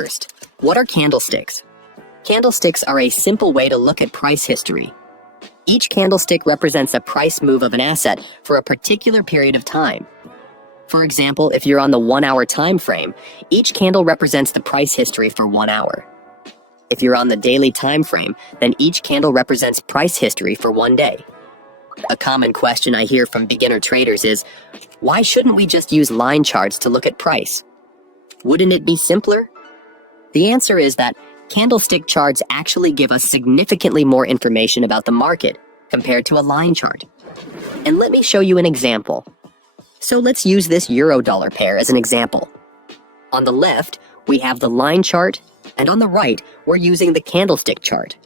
First, what are candlesticks? Candlesticks are a simple way to look at price history. Each candlestick represents a price move of an asset for a particular period of time. For example, if you're on the 1 hour time frame, each candle represents the price history for 1 hour. If you're on the daily time frame, then each candle represents price history for 1 day. A common question I hear from beginner traders is, why shouldn't we just use line charts to look at price? Wouldn't it be simpler? The answer is that candlestick charts actually give us significantly more information about the market compared to a line chart. And let me show you an example. So let's use this euro-dollar pair as an example. On the left, we have the line chart, and on the right, we're using the candlestick chart.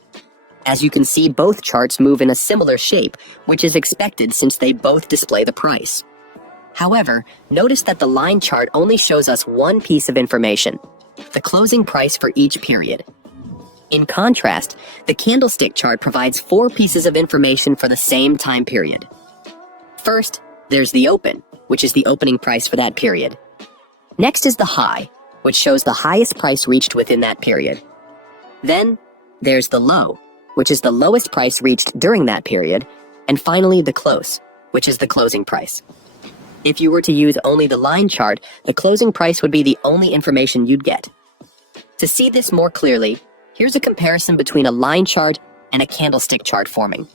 As you can see, both charts move in a similar shape, which is expected since they both display the price. However, notice that the line chart only shows us one piece of information, the closing price for each period. In contrast, the candlestick chart provides 4 pieces of information for the same time period. First, there's the open, which is the opening price for that period. Next is the high, which shows the highest price reached within that period. Then, there's the low, which is the lowest price reached during that period. And finally, the close, which is the closing price. If you were to use only the line chart, the closing price would be the only information you'd get. To see this more clearly, here's a comparison between a line chart and a candlestick chart forming.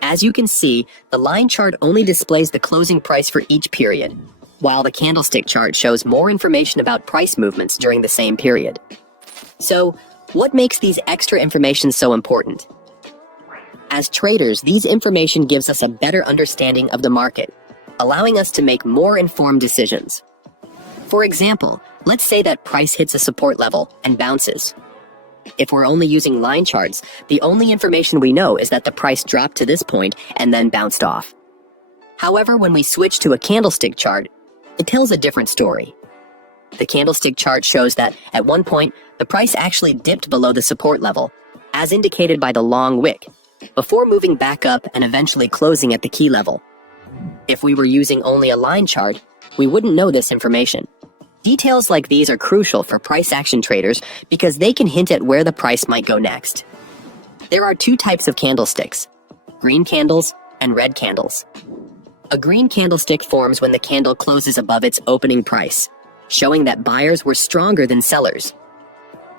As you can see, the line chart only displays the closing price for each period, while the candlestick chart shows more information about price movements during the same period. So, what makes these extra information so important? As traders, these information gives us a better understanding of the market, allowing us to make more informed decisions. For example, let's say that price hits a support level and bounces. If we're only using line charts, the only information we know is that the price dropped to this point and then bounced off. However, when we switch to a candlestick chart, it tells a different story. The candlestick chart shows that, at one point, the price actually dipped below the support level, as indicated by the long wick, before moving back up and eventually closing at the key level. If we were using only a line chart, we wouldn't know this information. Details like these are crucial for price action traders because they can hint at where the price might go next. There are 2 types of candlesticks, green candles and red candles. A green candlestick forms when the candle closes above its opening price, showing that buyers were stronger than sellers.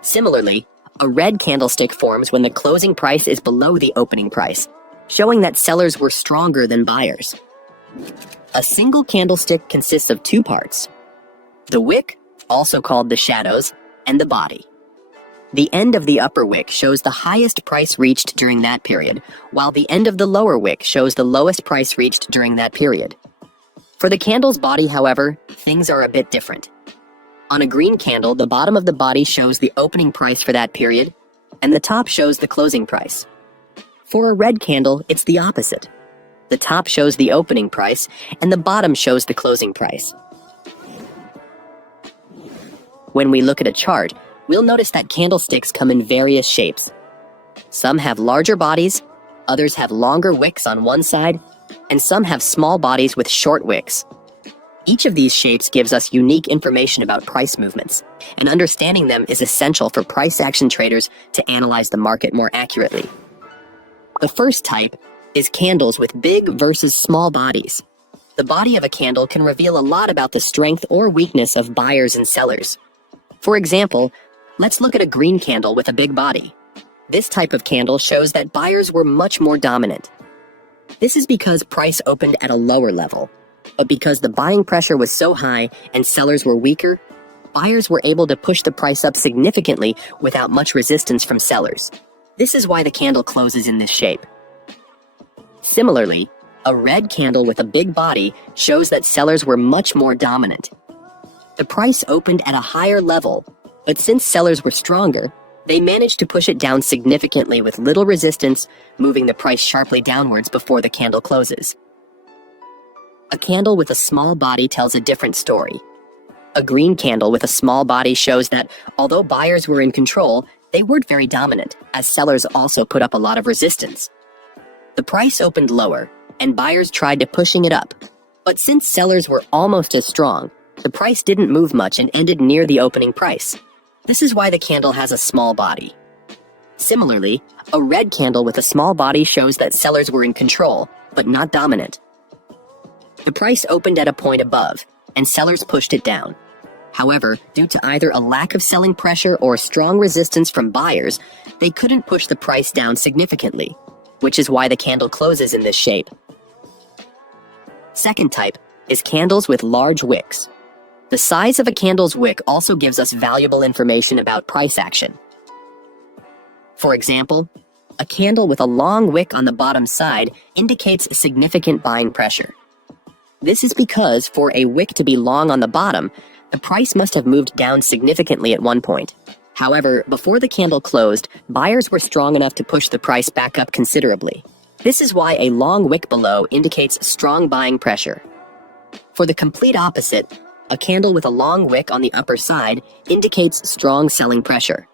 Similarly, a red candlestick forms when the closing price is below the opening price, showing that sellers were stronger than buyers. A single candlestick consists of 2 parts: the wick, also called the shadows, and the body. The end of the upper wick shows the highest price reached during that period, while the end of the lower wick shows the lowest price reached during that period. For the candle's body, however, things are a bit different. On a green candle, the bottom of the body shows the opening price for that period, and the top shows the closing price. For a red candle, it's the opposite. The top shows the opening price, and the bottom shows the closing price. When we look at a chart, we'll notice that candlesticks come in various shapes. Some have larger bodies, others have longer wicks on one side, and some have small bodies with short wicks. Each of these shapes gives us unique information about price movements, and understanding them is essential for price action traders to analyze the market more accurately. The first type is candles with big versus small bodies. The body of a candle can reveal a lot about the strength or weakness of buyers and sellers. For example, let's look at a green candle with a big body. This type of candle shows that buyers were much more dominant. This is because price opened at a lower level, but because the buying pressure was so high and sellers were weaker, buyers were able to push the price up significantly without much resistance from sellers. This is why the candle closes in this shape. Similarly, a red candle with a big body shows that sellers were much more dominant. The price opened at a higher level, but since sellers were stronger, they managed to push it down significantly with little resistance, moving the price sharply downwards before the candle closes. A candle with a small body tells a different story. A green candle with a small body shows that, although buyers were in control, they weren't very dominant, as sellers also put up a lot of resistance. The price opened lower, and buyers tried to pushing it up. But since sellers were almost as strong, the price didn't move much and ended near the opening price. This is why the candle has a small body. Similarly, a red candle with a small body shows that sellers were in control, but not dominant. The price opened at a point above, and sellers pushed it down. However, due to either a lack of selling pressure or strong resistance from buyers, they couldn't push the price down significantly, which is why the candle closes in this shape. Second type is candles with large wicks. The size of a candle's wick also gives us valuable information about price action. For example, a candle with a long wick on the bottom side indicates significant buying pressure. This is because for a wick to be long on the bottom, the price must have moved down significantly at one point. However, before the candle closed, buyers were strong enough to push the price back up considerably. This is why a long wick below indicates strong buying pressure. For the complete opposite, a candle with a long wick on the upper side indicates strong selling pressure.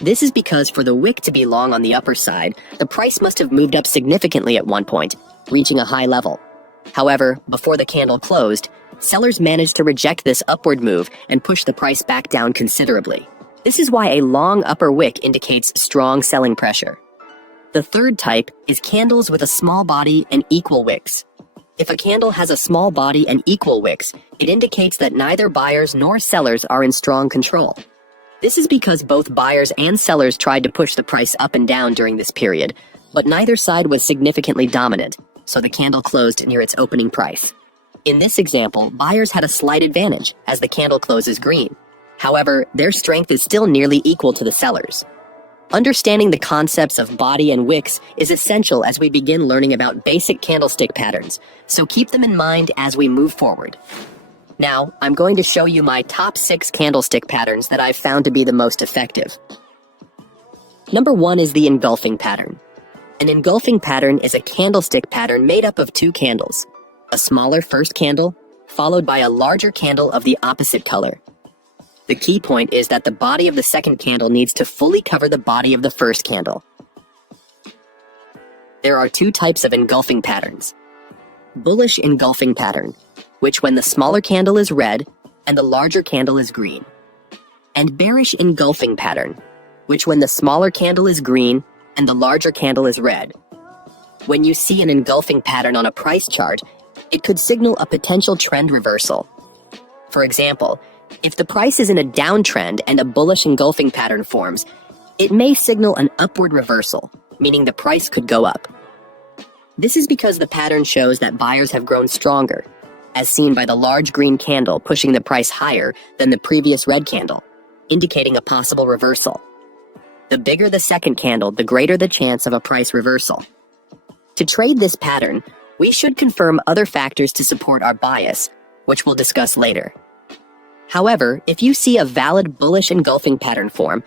This is because for the wick to be long on the upper side, the price must have moved up significantly at one point, reaching a high level. However, before the candle closed, sellers managed to reject this upward move and push the price back down considerably. This is why a long upper wick indicates strong selling pressure. The third type is candles with a small body and equal wicks. If a candle has a small body and equal wicks, it indicates that neither buyers nor sellers are in strong control. This is because both buyers and sellers tried to push the price up and down during this period, but neither side was significantly dominant, so the candle closed near its opening price. In this example, buyers had a slight advantage as the candle closes green. However, their strength is still nearly equal to the sellers. Understanding the concepts of body and wicks is essential as we begin learning about basic candlestick patterns, so keep them in mind as we move forward. Now, I'm going to show you my top 6 candlestick patterns that I've found to be the most effective. Number 1 is the engulfing pattern. An engulfing pattern is a candlestick pattern made up of 2 candles, a smaller first candle, followed by a larger candle of the opposite color. The key point is that the body of the second candle needs to fully cover the body of the first candle. There are 2 types of engulfing patterns. Bullish engulfing pattern, which when the smaller candle is red and the larger candle is green. And bearish engulfing pattern, which when the smaller candle is green and the larger candle is red. When you see an engulfing pattern on a price chart, it could signal a potential trend reversal. For example, if the price is in a downtrend and a bullish engulfing pattern forms, it may signal an upward reversal, meaning the price could go up. This is because the pattern shows that buyers have grown stronger, as seen by the large green candle pushing the price higher than the previous red candle, indicating a possible reversal. The bigger the second candle, the greater the chance of a price reversal. To trade this pattern, we should confirm other factors to support our bias, which we'll discuss later. However, if you see a valid bullish engulfing pattern form,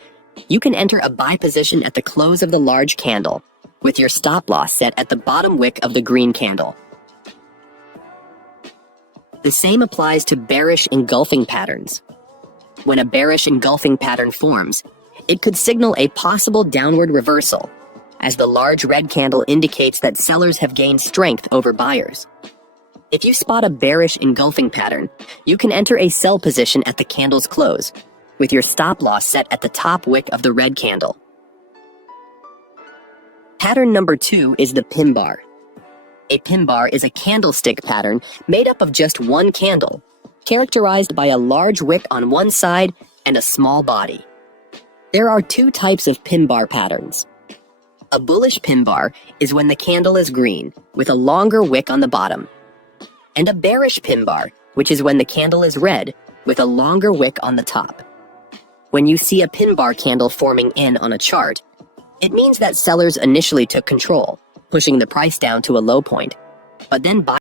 you can enter a buy position at the close of the large candle, with your stop loss set at the bottom wick of the green candle. The same applies to bearish engulfing patterns. When a bearish engulfing pattern forms, it could signal a possible downward reversal, as the large red candle indicates that sellers have gained strength over buyers. If you spot a bearish engulfing pattern, you can enter a sell position at the candle's close, with your stop loss set at the top wick of the red candle. Pattern number 2 is the pin bar. A pin bar is a candlestick pattern made up of just one candle, characterized by a large wick on one side and a small body. There are 2 types of pin bar patterns. A bullish pin bar is when the candle is green, with a longer wick on the bottom. And a bearish pin bar, which is when the candle is red, with a longer wick on the top. When you see a pin bar candle forming in on a chart, it means that sellers initially took control, pushing the price down to a low point, but then